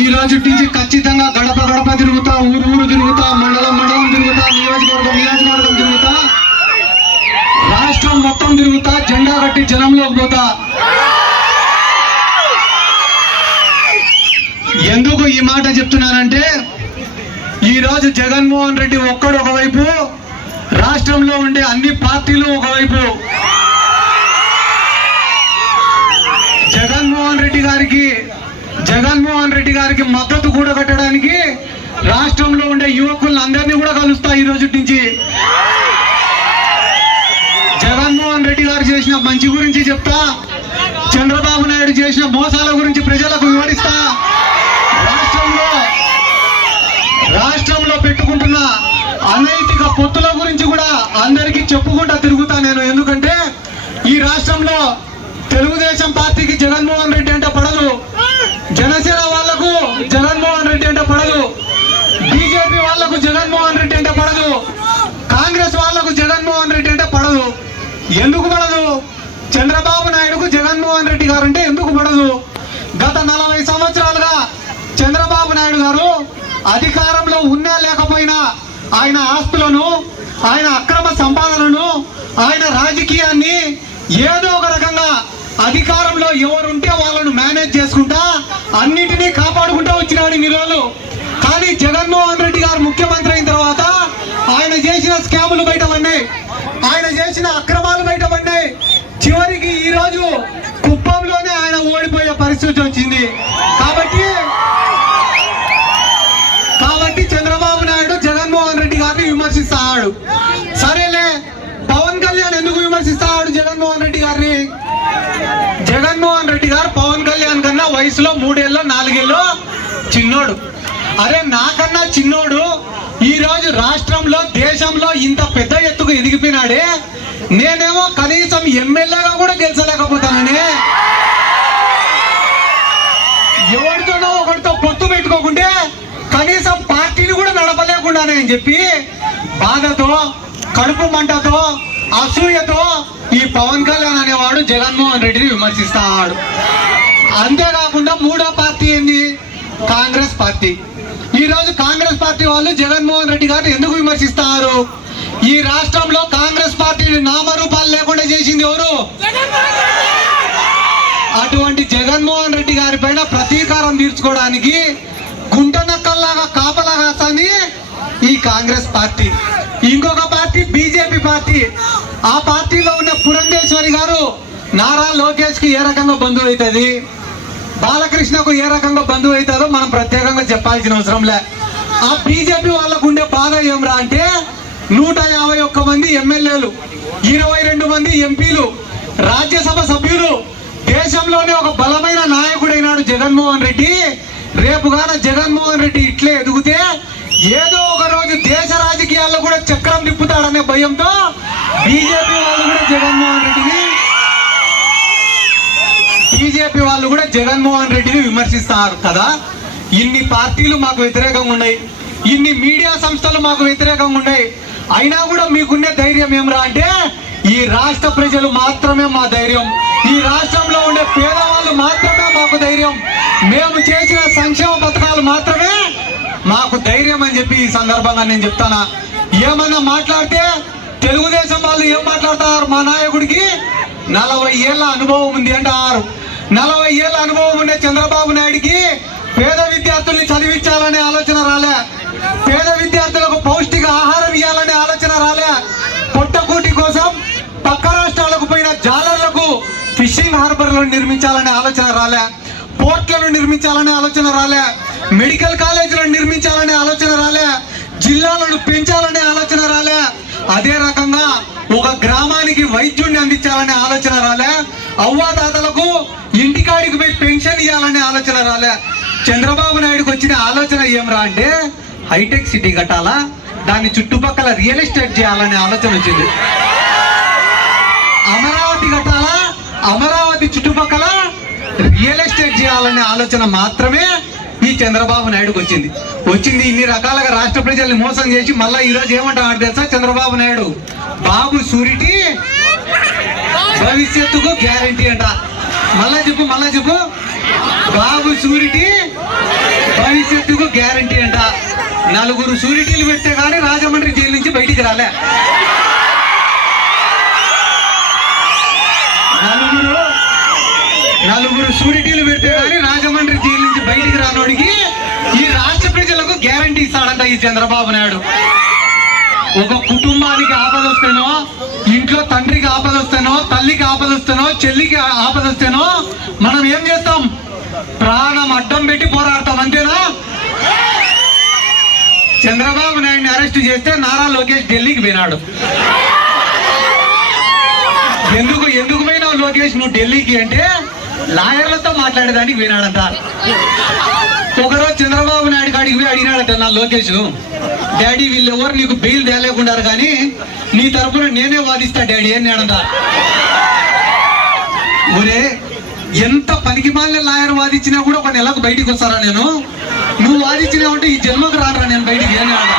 ఈ రోజు నుంచి ఖచ్చితంగా గడప గడప తిరుగుతా, ఊరు ఊరు తిరుగుతా, మండలం మండలం తిరుగుతా, నియోజకవర్గం నియోజకవర్గం తిరుగుతా, రాష్ట్రం మొత్తం తిరుగుతా, జెండా కట్టి జనంలోకి పోతా. ఎందుకు ఈ మాట చెప్తున్నానంటే, ఈ రోజు జగన్మోహన్ రెడ్డి ఒక్కడు ఒకవైపు, రాష్ట్రంలో ఉండే అన్ని పార్టీలు ఒకవైపు. జగన్మోహన్ రెడ్డి గారికి మద్దతు కూడగట్టడానికి రాష్ట్రంలో ఉండే యువకులను అందరినీ కూడా కలుస్తా. ఈ రోజు నుంచి జగన్మోహన్ రెడ్డి గారు చేసిన మంచి గురించి చెప్తా, చంద్రబాబు నాయుడు చేసిన మోసాల గురించి ప్రజలకు వివరిస్తా, రాష్ట్రంలో పెట్టుకుంటున్న అనైతిక పొత్తుల గురించి కూడా అందరికీ చెప్పుకుంటా తిరుగుతా నేను. ఎందుకంటే ఈ రాష్ట్రంలో తెలుగుదేశం పార్టీకి జగన్మోహన్ రెడ్డి అంటే పడదు, జనసేన వాళ్లకు జగన్మోహన్ రెడ్డి అంటే పడదు, బీజేపీ వాళ్లకు జగన్మోహన్ రెడ్డి అంటే పడదు, కాంగ్రెస్ వాళ్లకు జగన్మోహన్ రెడ్డి అంటే పడదు. ఎందుకు పడదు? చంద్రబాబు నాయుడుకు జగన్మోహన్ రెడ్డి గారు అంటే ఎందుకు పడదు? గత 40 సంవత్సరాలుగా చంద్రబాబు నాయుడు గారు అధికారంలో ఉన్నా లేకపోయినా ఆయన ఆస్తులను, ఆయన అక్రమ సంపాదనను, ఆయన రాజకీయాన్ని ఏదో ఒక రకంగా అధికారంలో ఎవరుంటే వాళ్ళను మేనేజ్ చేసుకుంటా అన్నిటినీ కాపాడుకుంటూ వచ్చినాడు ఇన్ని రోజులు. కానీ జగన్మోహన్ రెడ్డి గారు ముఖ్యమంత్రి అయిన తర్వాత ఆయన చేసిన స్కాములు బయటపడినాయి, ఆయన చేసిన అక్రమాలు బయటపడినాయి. చివరికి ఈ రోజు కుప్పంలోనే ఆయన ఓడిపోయే పరిస్థితి వచ్చింది. కాబట్టి చంద్రబాబు నాయుడు జగన్మోహన్ రెడ్డి గారిని విమర్శిస్తాడు. సరేలే, పవన్ కళ్యాణ్ ఎందుకు విమర్శిస్తాడు జగన్మోహన్ రెడ్డి గారిని? జగన్మోహన్ రెడ్డి గారు పవన్ కళ్యాణ్ కన్నా వయసులో 3 ఏళ్ళు 4 ఏళ్ళు చిన్నోడు. అరే, నాకన్నా చిన్నోడు ఈ రోజు రాష్ట్రంలో దేశంలో ఇంత పెద్ద ఎత్తుకు ఎదిగిపోయినాడే, నేనేమో కనీసం ఎమ్మెల్యేగా కూడా గెలిచలేకపోతానని, ఎవరితోనో ఒకరితో పొత్తు పెట్టుకోకుంటే కనీసం పార్టీని కూడా నడపలేకుండానే అని చెప్పి బాధతో, కడుపు మంటతో, అసూయతో ఈ పవన్ కళ్యాణ్ అనేవాడు జగన్మోహన్ రెడ్డిని విమర్శిస్తాడు. అంతేకాకుండా మూడో పార్టీ ఏంది? కాంగ్రెస్ పార్టీ. ఈ రోజు కాంగ్రెస్ పార్టీ వాళ్ళు జగన్మోహన్ రెడ్డి గారిని ఎందుకు విమర్శిస్తారు? ఈ రాష్ట్రంలో కాంగ్రెస్ పార్టీని నామరూపాలు లేకుండా చేసింది ఎవరు? అటువంటి జగన్మోహన్ రెడ్డి గారి పైన ప్రతీకారం తీర్చుకోవడానికి గుంటనక్కల్లాగా కాపలా కాస్తుంది ఈ కాంగ్రెస్ పార్టీ. ఇంకొక పార్టీ బీజేపీ పార్టీ. ఆ పార్టీలో ఉన్న పురంధేశ్వరి గారు నారా లోకేష్ కి ఏ రకంగా బంధువు అవుతుంది, బాలకృష్ణకు ఏ రకంగా బంధువు అవుతుందో మనం ప్రత్యేకంగా చెప్పాల్సిన అవసరం లే. ఆ బీజేపీ వాళ్ళకు ఉండే బాధ ఏమరా అంటే 151 మంది ఎమ్మెల్యేలు, 22 మంది ఎంపీలు, రాజ్యసభ సభ్యులు, దేశంలోనే ఒక బలమైన నాయకుడైనాడు జగన్మోహన్ రెడ్డి. రేపుగాన జగన్మోహన్ రెడ్డి ఇట్లే ఎదిగితే ఏదో ఒక రోజు దేశ రాజకీయాల్లో కూడా చక్రం తిప్పుతాడనే భయంతో బీజేపీ వాళ్ళు కూడా జగన్మోహన్ రెడ్డిని విమర్శిస్తారు కదా. ఇన్ని పార్టీలు మాకు వ్యతిరేకంగా ఉన్నాయి, ఇన్ని మీడియా సంస్థలు మాకు వ్యతిరేకంగా ఉన్నాయి, అయినా కూడా మీకున్నే ధైర్యం ఏమరా అంటే ఈ రాష్ట్ర ప్రజలు మాత్రమే మా ధైర్యం, ఈ రాష్ట్రంలో ఉండే పేదవాళ్ళు మాత్రమే మాకు ధైర్యం, మేము చేసిన సంక్షేమ పథకాలు మాత్రమే మాకు ధైర్యం అని చెప్పి ఈ సందర్భంగా నేను చెప్తానా. ఏమన్నా మాట్లాడితే తెలుగుదేశం వాళ్ళు ఏం మాట్లాడతారు? మా నాయకుడికి 40 ఏళ్ల అనుభవం ఉంది అంటారు. 40 ఏళ్ల అనుభవం ఉండే చంద్రబాబు నాయుడికి పేద విద్యార్థుల్ని చదివించాలనే ఆలోచన రాలే, పేద విద్యార్థులకు పౌష్టిక ఆహారం ఇవ్వాలనే ఆలోచన రాలే, పొట్టకూటి కోసం పక్క రాష్ట్రాలకు పోయిన జాలర్లకు ఫిషింగ్ హార్బర్లను నిర్మించాలనే ఆలోచన రాలే, పోర్ట్లను నిర్మించాలనే ఆలోచన రాలే, మెడికల్ కాలేజీలను నిర్మించాలనే ఆలోచన రాలే, జిల్లాలను పెంచాలనే ఆలోచన రాలే, అదే రకంగా ఒక గ్రామానికి వైద్యుడిని అందించాలనే ఆలోచన రాలే, అవ్వాతాతలకు ఇంటికాడికి పోయి పెన్షన్ ఇవ్వాలనే ఆలోచన రాలే. చంద్రబాబు నాయుడుకి వచ్చిన ఆలోచన ఏమరా అంటే హైటెక్ సిటీ కట్టాలా, దాని చుట్టుపక్కల రియల్ ఎస్టేట్ చేయాలనే ఆలోచన వచ్చింది. అమరావతి కట్టాలా, అమరావతి చుట్టుపక్కల రియల్ ఎస్టేట్ చేయాలనే ఆలోచన మాత్రమే ఈ చంద్రబాబు నాయుడుకి వచ్చింది. ఇన్ని రకాలుగా రాష్ట్ర ప్రజల్ని మోసం చేసి మళ్ళీ ఈరోజు ఏమంటాడు తెలుసా చంద్రబాబు నాయుడు? బాబు షూరిటీ, భవిష్యత్తుకు గ్యారంటీ అంట. మళ్ళా చెప్పు బాబు షూరిటీ, నలుగురు షూరిటీలు పెడితే కానీ రాజమండ్రి జైలు నుంచి బయటికి రాలే. నలుగురు షూరిటీలు పెడితే కానీ రాజమండ్రి జైలు నుంచి బయటికి రానోడికి ఈ రాష్ట్ర ప్రజలకు గ్యారంటీ ఇస్తాడంట ఈ చంద్రబాబు నాయుడు. ఒక కుటుంబానికి ఆపద వస్తేనో, ఇంట్లో తండ్రికి ఆపద వస్తేనో, తల్లికి ఆపద వస్తేనో, చెల్లికి ఆపద వస్తేనో మనం ఏం చేస్తాం? ప్రాణం అడ్డం పెట్టి పోరాడతాం, అంతేనా? చంద్రబాబు నాయుడిని అరెస్ట్ చేస్తే నారా లోకేష్ ఢిల్లీకి పోయినాడు. ఎందుకు పోయినావు లోకేష్ నువ్వు ఢిల్లీకి అంటే లాయర్లతో మాట్లాడేదానికి పోయినాడంట. ఒకరోజు చంద్రబాబు నాయుడు కాడికి పోయి అడిగినాడట నా లోకేష్, డాడీ వీళ్ళు ఎవరు నీకు బెయిల్ తేలేకున్నారు కానీ నీ తరఫున నేనే వాదిస్తా డాడీ అన్నాడంట. ఒరే, ఎంత పనికి మాలిన లాయర్ వాదించినా కూడా ఒక నెలకు బయటికి వస్తారా? నువ్వు వాదించినావంటే ఈ జన్మకు రానరా నేను బయటికి అన్నాడ.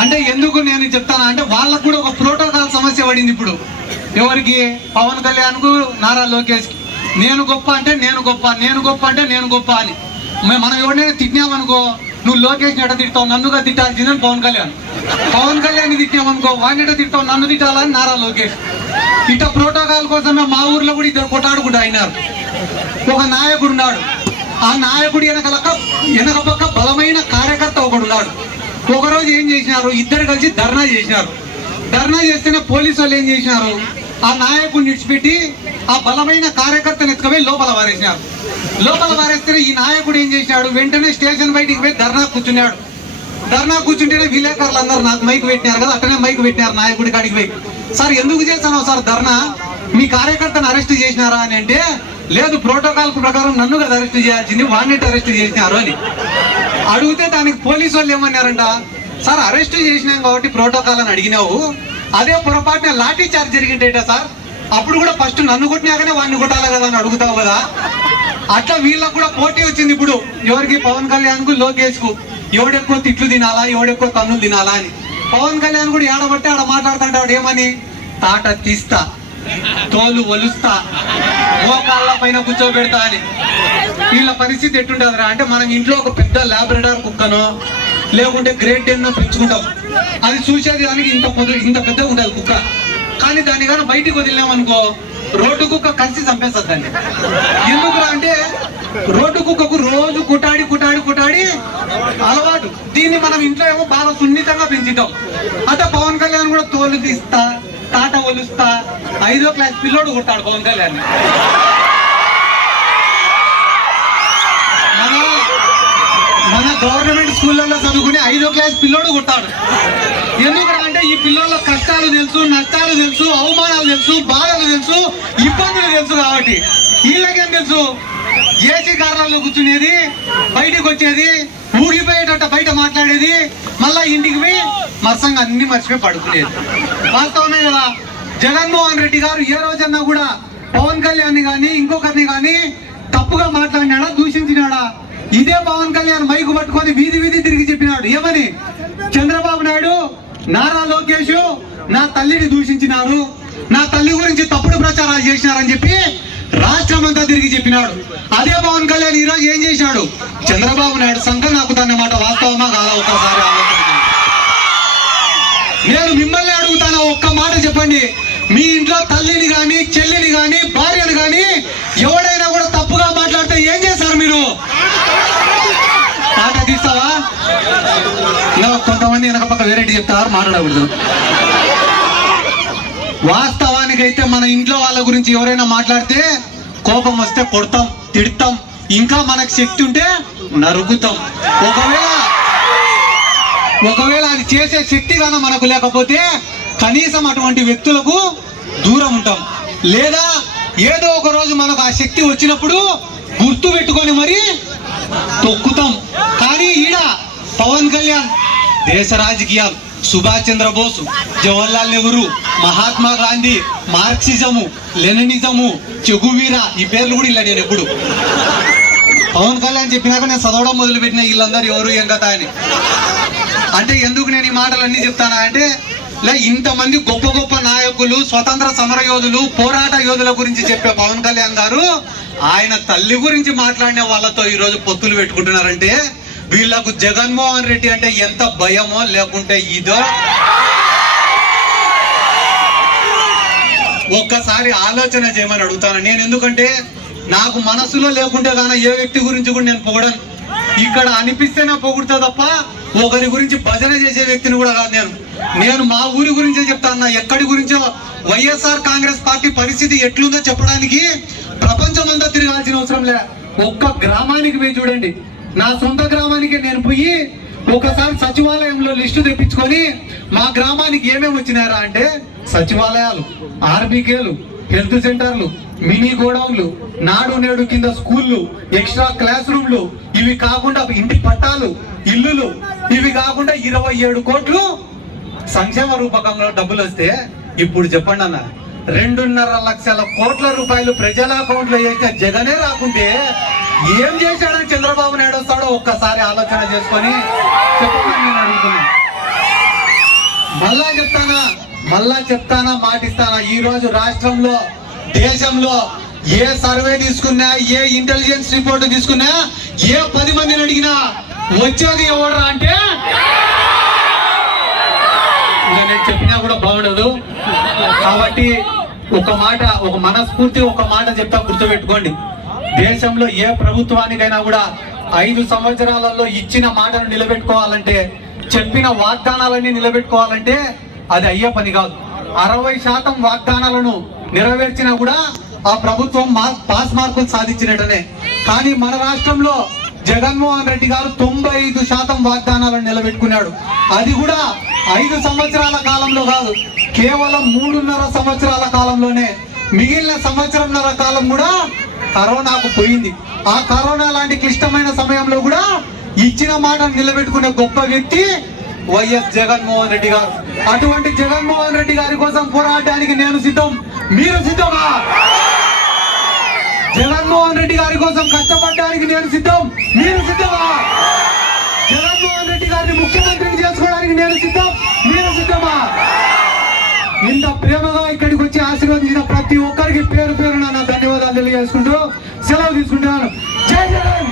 అంటే ఎందుకు నేను చెప్తాను అంటే వాళ్ళకు కూడా ఒక ప్రోటోకాల్ సమస్య పడింది ఇప్పుడు. ఎవరికి? పవన్ కళ్యాణ్ కు, నారా లోకేష్ కి. నేను గొప్ప అంటే నేను గొప్ప, నేను గొప్ప అంటే నేను గొప్ప అని. మనం ఎవరినైనా తిట్టినామనుకో, నువ్వు లోకేష్ ఎట తిడతావు, నన్నుగా తిట్టాల్సిందని పవన్ కళ్యాణ్. పవన్ కళ్యాణ్ తిట్టినామనుకో, వాడిని ఎట తిడతావు, నన్ను తిట్టాలని నారా లోకేష్. ఇట ప్రోటోకాల్ కోసమే మా ఊర్లో కూడా ఇద్దరు కొట్టాడుకుంటూ అయినారు. ఒక నాయకుడు ఉన్నాడు, ఆ నాయకుడు వెనక పక్క బలమైన కార్యకర్త ఒకడు ఉన్నాడు. ఒకరోజు ఏం చేసినారు, ఇద్దరు కలిసి ధర్నా చేసినారు. ధర్నా చేస్తేనే పోలీసు వాళ్ళు ఏం చేసినారు, ఆ నాయకుడిని విడిచిపెట్టి ఆ బలమైన కార్యకర్తను ఎత్తుకుపోయి లోపల వారేసినారు. లోపల వారేస్తేనే ఈ నాయకుడు ఏం చేసినాడు, వెంటనే స్టేషన్ బయటికి పోయి ధర్నా కూర్చున్నాడు. ధర్నా కూర్చుంటేనే విలేకరులు అందరూ నాకు మైక్ పెట్టినారు కదా, అట్టనే మైక్ పెట్టినారు నాయకుడి కాడికి పోయి, సార్ ఎందుకు చేశాను సార్ ధర్నా, మీ కార్యకర్తను అరెస్ట్ చేసినారా అని అంటే, లేదు ప్రోటోకాల్ ప్రకారం నన్ను కదా అరెస్ట్ చేయాల్సింది, వాడిని అరెస్ట్ చేసినారు అని అడిగితే దానికి పోలీసు వాళ్ళు ఏమన్నారంట, సార్ అరెస్ట్ చేసినాం కాబట్టి ప్రోటోకాల్ అని అడిగినావు, అదే పొరపాటున లాఠీ చార్జ్ జరిగిందేట సార్, అప్పుడు కూడా ఫస్ట్ నన్ను కొట్టినాకనే వాడిని కొట్టాలి కదా అని అడుగుతావు కదా. అట్లా వీళ్ళకు కూడా పోటీ వచ్చింది ఇప్పుడు, ఎవరికి? పవన్ కళ్యాణ్ కు, లోకేష్ కు. ఎవడెక్కువ తిట్లు తినాలా, ఎవడెక్కువ తన్నులు తినాలా అని. పవన్ కళ్యాణ్ కూడా ఏడబట్టి ఆడ మాట్లాడుతుంటాడు ఏమని, తాట తీస్తా, తోలు ఒలుస్తా, మోకాళ్ళ పైన కూర్చోబెడతా అని. వీళ్ళ పరిస్థితి ఎట్టుంటుందిరా అంటే, మనం ఇంట్లో ఒక పెద్ద లాబ్రడార్ కుక్కనో లేకుంటే గ్రేట్ డెన్నో పెంచుకుంటాం, అది చూసేది దానికి ఇంత పెద్దగా ఉంటుంది కుక్క. కానీ దాన్ని కానీ బయటికి వదిలినామనుకో, రోడ్డు కుక్క కలిసి చంపేస్తుంది దాన్ని. ఎందుకురా అంటే రోడ్డు కుక్కకు రోజు కుటాడి అలవాటు. దీన్ని మనం ఇంట్లో ఏమో బాగా సున్నితంగా పెంచుతాం. అంటే పవన్ కళ్యాణ్ కూడా తోలు తీస్తా, తాట ఒలుస్తా, 5వ క్లాస్ పిల్లోడు కొట్టాడు పవన్ కళ్యాణ్. మన గవర్నమెంట్ స్కూళ్ళల్లో చదువుకుని 5వ క్లాస్ పిల్లోడు కొట్టాడు. ఎందుకంటే ఈ పిల్లల కష్టాలు తెలుసు, నష్టాలు తెలుసు, అవమానాలు తెలుసు, బాధలు తెలుసు, ఇబ్బందులు తెలుసు. కాబట్టి వీళ్ళకేం తెలుసు, ఏసీ కార్లలో కూర్చునేది, బయటకు వచ్చేది, ఊగిపోయేటట్టు బయట మాట్లాడేది, మళ్ళా ఇంటికి పోయి మరసంగా అన్ని మర్చిపోయి పడుకునేది. వాస్తవమే కదా. జగన్మోహన్ రెడ్డి గారు ఏ రోజన్నా కూడా పవన్ కళ్యాణ్ కానీ ఇంకొకరిని కానీ తప్పుగా మాట్లాడినాడా, దూషించినాడా? ఇదే పవన్ కళ్యాణ్ మైకు పట్టుకొని వీధి తిరిగి చెప్పినాడు ఏమని, చంద్రబాబు నాయుడు, నారా లోకేష్ నా తల్లిని దూషించినారు, నా తల్లి గురించి తప్పుడు ప్రచారాలు చేసినారని చెప్పి రాష్ట్రం అంతా తిరిగి చెప్పినాడు. అదే పవన్ కళ్యాణ్ ఈ రోజు ఏం చేశాడు, చంద్రబాబు నాయుడు సంఘం నాకుతానమాట. వాస్తవమా కాదా? ఒక్కసారి ఆలోచించండి. నేను మిమ్మల్ని అడుగుతాను, ఒక్క మాట చెప్పండి, మీ ఇంట్లో తల్లిని కానీ, చెల్లిని కానీ, భార్యను కానీ ఎవడైనా కూడా తప్పుగా మాట్లాడితే ఏం చేశారు మీరు? తాట తీస్తావా? కొంతమంది వెనక పక్క వెరైటీ చెప్తారు, మాట్లాడకూడదు. వాస్తవానికైతే మన ఇంట్లో వాళ్ళ గురించి ఎవరైనా మాట్లాడితే కోపం వస్తే కొడతాం, తిడతాం, ఇంకా మనకు శక్తి ఉంటే నరుకుతాం. ఒకవేళ అది చేసే శక్తి గాన మనకు లేకపోతే కనీసం అటువంటి వ్యక్తులకు దూరం ఉంటాం. లేదా ఏదో ఒక రోజు మనకు ఆ శక్తి వచ్చినప్పుడు గుర్తు పెట్టుకొని మరి తొక్కుతాం. కానీ ఈడ పవన్ కళ్యాణ్ దేశ రాజకీయాలు, సుభాష్ చంద్రబోస్, జవహర్లాల్ నెహ్రూ, మహాత్మా గాంధీ, మార్క్సిజము, లెనినిజము, చెగువీరా, ఈ పేర్లు కూడా ఇలా నేను ఎప్పుడు పవన్ కళ్యాణ్ చెప్పినాక నేను చదవడం మొదలుపెట్టిన వీళ్ళందరూ ఎవరు ఏం కథ అని. అంటే ఎందుకు నేను ఈ మాటలన్నీ చెప్తానా అంటే, ఇంతమంది గొప్ప గొప్ప నాయకులు, స్వతంత్ర సమర యోధులు, పోరాట యోధుల గురించి చెప్పే పవన్ కళ్యాణ్ గారు ఆయన తల్లి గురించి మాట్లాడిన వాళ్ళతో ఈరోజు పొత్తులు పెట్టుకుంటున్నారంటే వీళ్ళకు జగన్మోహన్ రెడ్డి అంటే ఎంత భయమో లేకుంటే ఇదో ఒక్కసారి ఆలోచన చేయమని అడుగుతాను నేను. ఎందుకంటే నాకు మనసులో లేకుంటే కానీ ఏ వ్యక్తి గురించి కూడా నేను పొగడను. ఇక్కడ అనిపిస్తేనే పొగుడుతా తప్ప ఒకరి గురించి భజన చేసే వ్యక్తిని కూడా కాదు. నేను మా ఊరి గురించే చెప్తాను. ఎక్కడి గురించో వైఎస్ఆర్ కాంగ్రెస్ పార్టీ పరిస్థితి ఎట్లుందో చెప్పడానికి ప్రపంచం అంతా తిరగాల్సిన అవసరం లే. ఒక్క గ్రామానికి పోయి చూడండి. నా సొంత గ్రామానికి నేను పోయి ఒకసారి సచివాలయంలో లిస్టు తెప్పించుకొని మా గ్రామానికి ఏమేమి వచ్చినారా అంటే సచివాలయాలు, ఆర్బీకేలు, హెల్త్ సెంటర్లు, మినీ గోడౌన్లు, నాడు నేడు కింద స్కూళ్ళు, ఎక్స్ట్రా క్లాస్ రూమ్లు, ఇవి కాకుండా ఇంటి పట్టాలు, ఇల్లులు, ఇవి కాకుండా 27 కోట్లు సంక్షేమ రూపకంలో డబ్బులు వస్తే ఇప్పుడు చెప్పండి అన్న 2.5 లక్షల కోట్ల రూపాయలు ప్రజల అకౌంట్ లో వేసిన జగనే రాకుంటే ఏం చేశాడని చంద్రబాబు నాయుడు వస్తాడో ఒక్కసారి ఆలోచన చేసుకొని చెప్పమని నేను అడుగుతున్నా. మళ్ళా చెప్తానా మాటిస్తానా, ఈ రోజు రాష్ట్రంలో దేశంలో ఏ సర్వే తీసుకున్నా, ఏ ఇంటెలిజెన్స్ రిపోర్ట్ తీసుకున్నా, ఏ 10 మందిని అడిగినా వచ్చేది ఎవడరా అంటే నేను చెప్పినా కూడా బాగుండదు. కాబట్టి ఒక మనస్ఫూర్తి ఒక మాట చెప్తా, గుర్తుపెట్టుకోండి. దేశంలో ఏ ప్రభుత్వానికైనా కూడా 5 సంవత్సరాలలో ఇచ్చిన మాటను నిలబెట్టుకోవాలంటే, చెప్పిన వాగ్దానాలన్నీ నిలబెట్టుకోవాలంటే అది అయ్యే పని కాదు. 60% వాగ్దానాలను నెరవేర్చినా కూడా ఆ ప్రభుత్వం పాస్ మార్కులు సాధించినట్టనే. కానీ మన రాష్ట్రంలో జగన్మోహన్ రెడ్డి గారు 95% వాగ్దానాలను నిలబెట్టుకున్నాడు. అది కూడా 5 సంవత్సరాల కాలంలో కాదు, కేవలం 3.5 సంవత్సరాల కాలంలోనే. మిగిలిన 1.5 సంవత్సరాల కాలం కూడా కరోనాకు పోయింది. ఆ కరోనా లాంటి క్లిష్టమైన సమయంలో కూడా ఇచ్చిన మాటను నిలబెట్టుకునే గొప్ప వ్యక్తి వైఎస్ జగన్మోహన్ రెడ్డి గారు. అటువంటి జగన్మోహన్ రెడ్డి గారి కోసం పోరాడడానికి నేను సిద్ధం, మీరు సిద్ధమా? జగన్మోహన్ రెడ్డి గారి కోసం కష్టపడడానికి నేను సిద్ధం, మీరు సిద్ధమా? జగన్మోహన్ రెడ్డి గారిని ముఖ్యమంత్రిని చేసుకోవడానికి నేను సిద్ధం, మీరు సిద్ధమా? ఇంత ప్రేమగా ఇక్కడికి వచ్చి ఆశీర్వదించిన ప్రతి ఒక్కరికి పేరు పేరున నా ధన్యవాదాలు తెలియజేసుకుంటూ సెలవు తీసుకుంటున్నాను. జై జగన్.